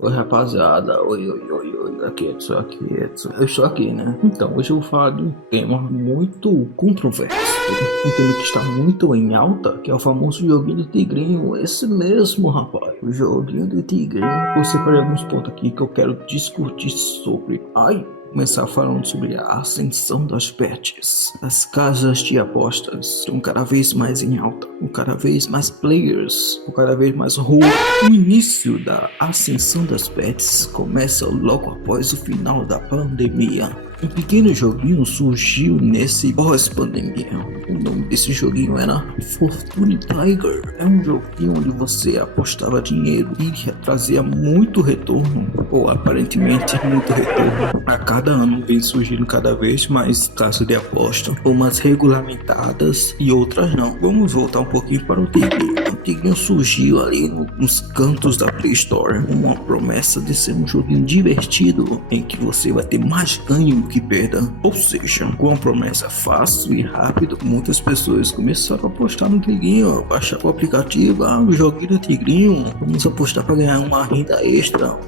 Oi, rapaziada. Oi. Eu estou aqui, né? Então, hoje eu vou falar de um tema muito controverso. Um tema que está muito em alta, que é o famoso joguinho do Tigrinho. Esse mesmo, rapaz. O joguinho do Tigrinho. Eu separei alguns pontos aqui que eu quero discutir sobre. Começar falando sobre a ascensão das bets. As casas de apostas estão cada vez mais em alta, com cada vez mais players, com cada vez mais roubo. O início da ascensão das bets começa logo após o final da pandemia. Um pequeno joguinho surgiu nesse pós-pandemia. O nome desse joguinho era Fortune Tiger. É um joguinho onde você apostava dinheiro e trazia muito retorno, ou aparentemente muito retorno. A cada ano vem surgindo cada vez mais casas de aposta, umas regulamentadas e outras não. Vamos voltar um pouquinho para o Tigrinho. O Tigrinho surgiu ali nos cantos da Play Store, uma promessa de ser um joguinho divertido em que você vai ter mais ganho do que perda. Ou seja, com uma promessa fácil e rápida, muitas pessoas começaram a apostar no Tigrinho, baixar o aplicativo, o joguinho do Tigrinho, vamos apostar para ganhar uma renda extra.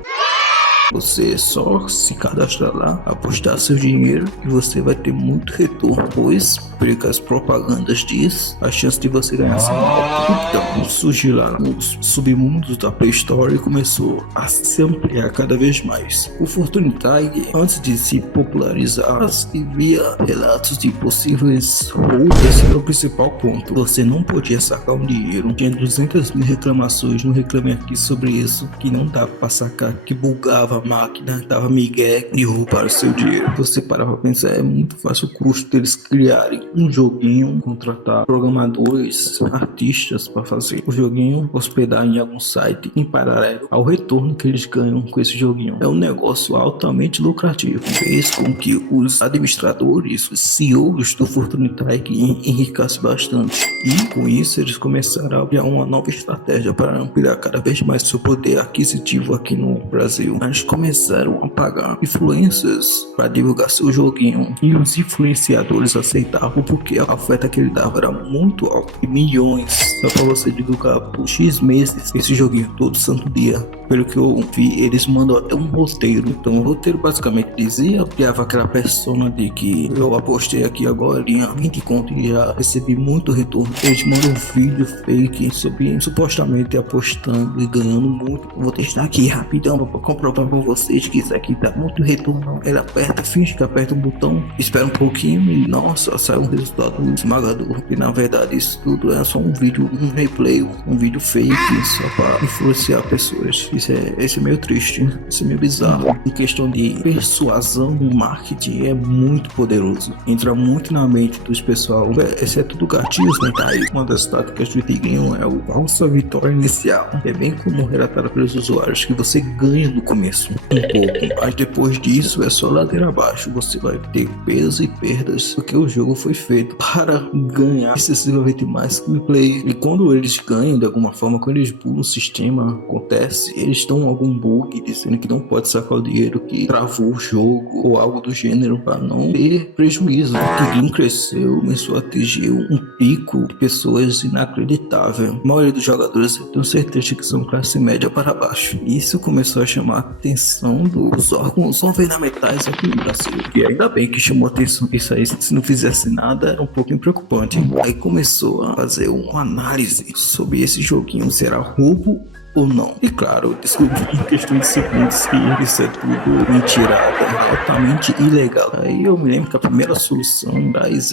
Você só se cadastrar lá, apostar seu dinheiro e você vai ter muito retorno, pois, pelo as propagandas diz, a chance de você ganhar são altas. Então, surgiu lá nos submundos da Play Store e começou a se ampliar cada vez mais. O Fortune Tiger, antes de se popularizar, se via relatos de possíveis roubos. Esse era o principal ponto. Você não podia sacar um dinheiro. Tinha 200 mil reclamações, não reclamei aqui sobre isso, que não dava para sacar, que bugava a máquina, dava migué e roubaram seu dinheiro. Você parava pra pensar, é muito fácil o custo deles criarem um joguinho, contratar programadores, artistas para fazer o joguinho, hospedar em algum site em paralelo ao retorno que eles ganham com esse joguinho. É um negócio altamente lucrativo. Fez com que os administradores, os CEOs do Fortune Tiger enriquecem bastante. E com isso eles começaram a criar uma nova estratégia para ampliar cada vez mais seu poder aquisitivo aqui no Brasil. Eles começaram a pagar influencers para divulgar seu joguinho e os influenciadores aceitavam porque a oferta que ele dava era muito alta, e milhões só para você divulgar por X meses esse joguinho todo santo dia. Pelo que eu vi, eles mandam até um roteiro. Então o roteiro basicamente dizia, criava aquela persona de que eu apostei aqui agora em 20 conto e já recebi muito retorno. Eles mandam um vídeo fake sobre supostamente apostando e ganhando muito. Vou testar aqui rapidão para comprovar para vocês que isso aqui dá muito retorno. Ele aperta, finge que aperta um botão, espera um pouquinho e nossa, sai um resultado esmagador. E na verdade isso tudo é só um vídeo, um replay, um vídeo fake só para influenciar pessoas. Esse é meio triste, isso é meio bizarro. Em questão de persuasão no marketing é muito poderoso. Entra muito na mente dos pessoal. Esse é tudo gatilhos mentais. Uma das táticas do Tigrinho é o falsa vitória inicial. É bem comum relatar pelos usuários que você ganha no começo um pouco, mas depois disso é só ladeira abaixo. Você vai ter perdas e perdas, porque o jogo foi feito para ganhar excessivamente mais gameplay. E quando eles ganham de alguma forma, quando eles pulam o sistema, acontece, eles dão algum bug dizendo que não pode sacar o dinheiro, que travou o jogo ou algo do gênero, para não ter prejuízo. O Tigrinho cresceu, começou a atingir um pico de pessoas inacreditável. A maioria dos jogadores eu tenho certeza que são classe média para baixo. Isso começou a chamar a atenção dos órgãos governamentais aqui no Brasil. E ainda bem que chamou a atenção isso aí, se não fizesse nada era um pouquinho preocupante. Aí começou a fazer uma análise sobre esse joguinho, será roubo ou não. E claro, descobri em questão de segundos que isso é tudo mentirada, altamente ilegal. Aí eu me lembro que a primeira solução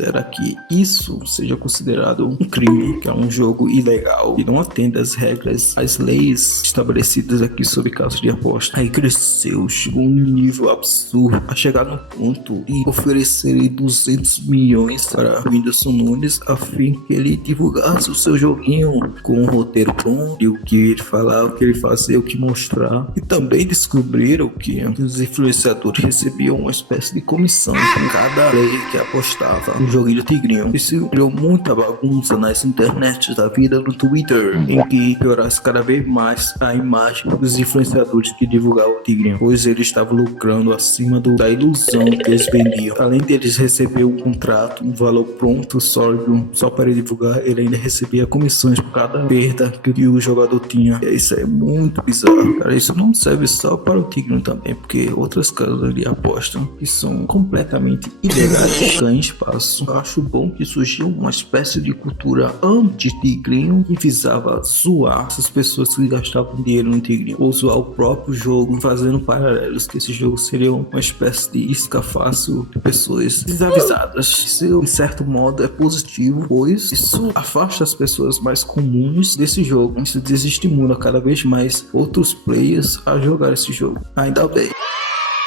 era que isso seja considerado um crime, que é um jogo ilegal e não atende às regras, às leis estabelecidas aqui sobre casos de aposta. Aí cresceu, chegou um nível absurdo a chegar no ponto de oferecer 200 milhões para Whindersson Nunes a fim que ele divulgasse o seu joguinho com um roteiro pronto e o que ele falava, o que ele fazia, o que mostrar. E também descobriram que os influenciadores recebiam uma espécie de comissão com cada play que apostava no joguinho do Tigrinho. Isso criou muita bagunça nas internets da vida, no Twitter, em que piorasse cada vez mais a imagem dos influenciadores que divulgavam o Tigrinho, pois eles estavam lucrando acima da ilusão que eles vendiam. Além deles receber um contrato, um valor pronto, sólido, só para ele divulgar, ele ainda recebia comissões por cada perda que o jogador tinha. isso é muito bizarro, cara. Isso não serve só para o Tigrinho também, porque outras casas de aposta que são completamente ilegais ganham espaço. Eu acho bom que surgiu uma espécie de cultura anti-Tigrinho que visava zoar essas pessoas que gastavam dinheiro no Tigrinho, ou zoar o próprio jogo, fazendo paralelos que esse jogo seria uma espécie de isca fácil de pessoas desavisadas. Isso, de certo modo, é positivo, pois isso afasta as pessoas mais comuns desse jogo. Isso desestimula cada vez mais outros players a jogar esse jogo. Ainda bem.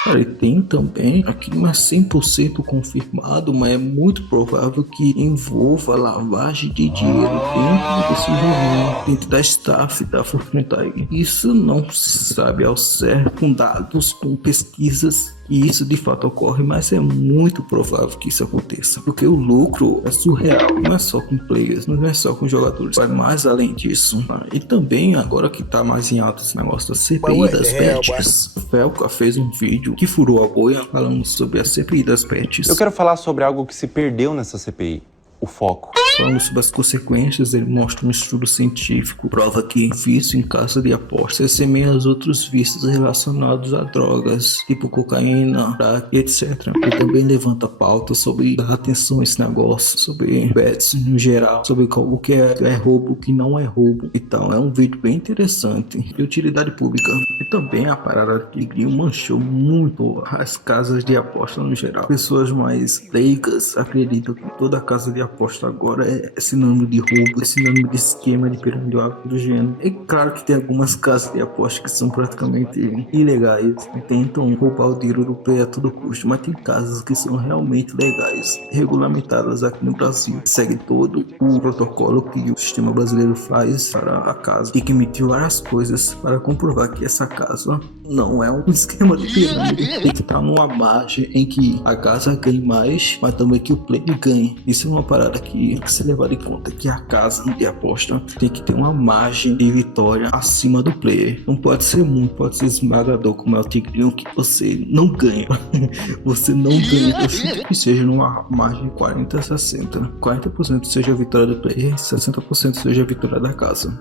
Cara, e tem também, aqui não é 100% confirmado, mas é muito provável que envolva lavagem de dinheiro dentro desse jogo, dentro da staff da Fortnite. Isso não se sabe ao certo, com dados, com pesquisas, e isso de fato ocorre, mas é muito provável que isso aconteça, porque o lucro é surreal, não é só com players, não é só com jogadores, vai mais além disso. E também, agora que tá mais em alta esse negócio da CPI das bets, o Felca fez um vídeo que furou a bolha falando sobre a CPI das bets. Eu quero falar sobre algo que se perdeu nessa CPI. O foco. Falando sobre as consequências, ele mostra um estudo científico, prova que vício em casa de apostas semeia os outros vícios relacionados a drogas, tipo cocaína, crack, etc. E também levanta pauta sobre dar atenção a esse negócio, sobre bets no geral, sobre o que é roubo, o que não é roubo e tal. É um vídeo bem interessante de utilidade pública. E também a parada de Tigrinho manchou muito as casas de aposta no geral. Pessoas mais leigas acreditam que toda casa de aposta agora é sinônimo de roubo, é sinônimo de esquema de pirâmide do gênero. É claro que tem algumas casas de aposta que são praticamente ilegais e tentam roubar o dinheiro do player a todo custo, mas tem casas que são realmente legais, regulamentadas aqui no Brasil, segue todo o protocolo que o sistema brasileiro faz para a casa e que emitiu várias coisas para comprovar que essa casa não é um esquema de pirâmide. Tem que estar numa margem em que a casa ganhe mais, mas também que o player ganhe. Isso é uma parada que se levar em conta, que a casa de aposta tem que ter uma margem de vitória acima do player. Não pode ser muito, pode ser esmagador como é o Tigrinho, que você não ganha. Você não ganha. Eu chuto que seja numa margem de 40 a 60. 40% seja a vitória do player, 60% seja a vitória da casa.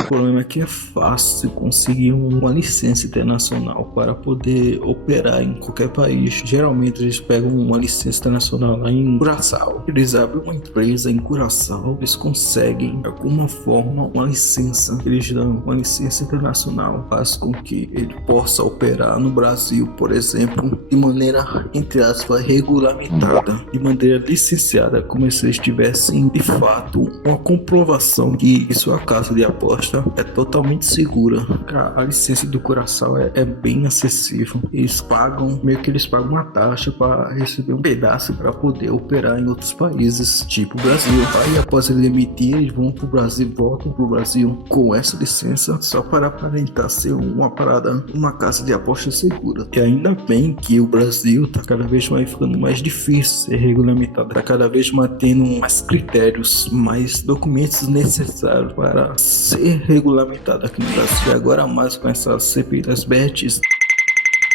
O problema é que é fácil conseguir uma licença internacional para poder operar em qualquer país. Geralmente eles pegam uma licença internacional lá em Curaçao. Eles abrem uma empresa em Curaçao, eles conseguem de alguma forma uma licença. Eles dão uma licença internacional, faz com que ele possa operar no Brasil, por exemplo, de maneira, entre aspas, regulamentada, de maneira licenciada, como se eles tivessem de fato uma comprovação que sua casa de aposta é totalmente segura. A licença do Curaçao é bem acessível. Eles pagam, meio que eles pagam uma taxa para receber um pedaço para poder operar em outros países, tipo o Brasil. Aí após ele emitir, eles vão pro Brasil, voltam pro Brasil com essa licença, só para aparentar ser uma parada, uma casa de aposta segura. E ainda bem que o Brasil tá cada vez mais ficando mais difícil ser regulamentado, tá cada vez mais tendo mais critérios, mais documentos necessários para ser regulamentado aqui no Brasil. E agora mais com essa CPI das bets,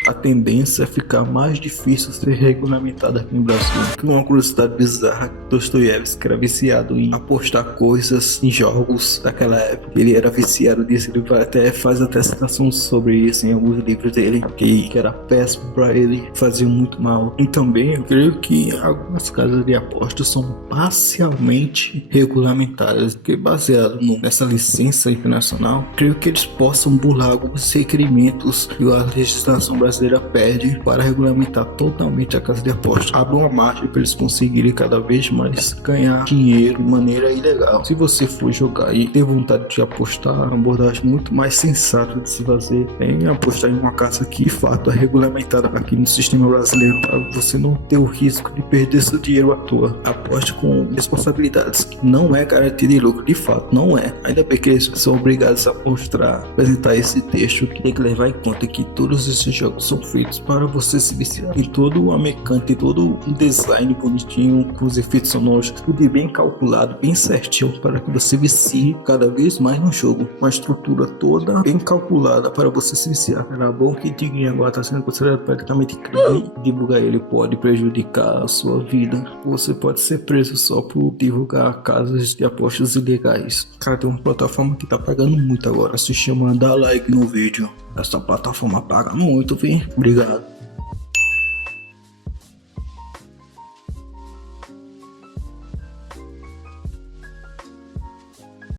a tendência é ficar mais difícil ser regulamentado aqui no Brasil. Uma curiosidade bizarra, Dostoiévski era viciado em apostar coisas em jogos daquela época. Ele era viciado disso, ele faz até citação sobre isso em alguns livros dele, que era péssimo para ele, fazia muito mal. E também eu creio que algumas casas de apostas são parcialmente regulamentadas, porque baseado nessa licença internacional, creio que eles possam burlar alguns requerimentos que a legislação brasileira pede para regulamentar totalmente a casa de aposta. Abre uma margem para eles conseguirem cada vez mais ganhar dinheiro de maneira ilegal. Se você for jogar e ter vontade de apostar, é uma abordagem muito mais sensata de se fazer em apostar em uma casa que de fato é regulamentada aqui no sistema brasileiro, para você não ter o risco de perder seu dinheiro à toa. Aposte com responsabilidades, que não é garantia de lucro, de fato não é. Ainda bem que eles são obrigados a apresentar esse texto, que tem que levar em conta que todos esses jogos são feitos para você se viciar. Tem toda uma mecânica, tem todo um design bonitinho, com os efeitos sonoros, tudo bem calculado, bem certinho, para que você vicie cada vez mais no jogo. Uma estrutura toda bem calculada para você se viciar. Era bom que Tigrinho agora está sendo considerado praticamente crime. Divulgar ele pode prejudicar a sua vida. Você pode ser preso só por divulgar casas de apostas ilegais. Cara, tem uma plataforma que tá pagando muito agora, se chama Dá Like no Vídeo. Essa plataforma paga muito, viu? Obrigado.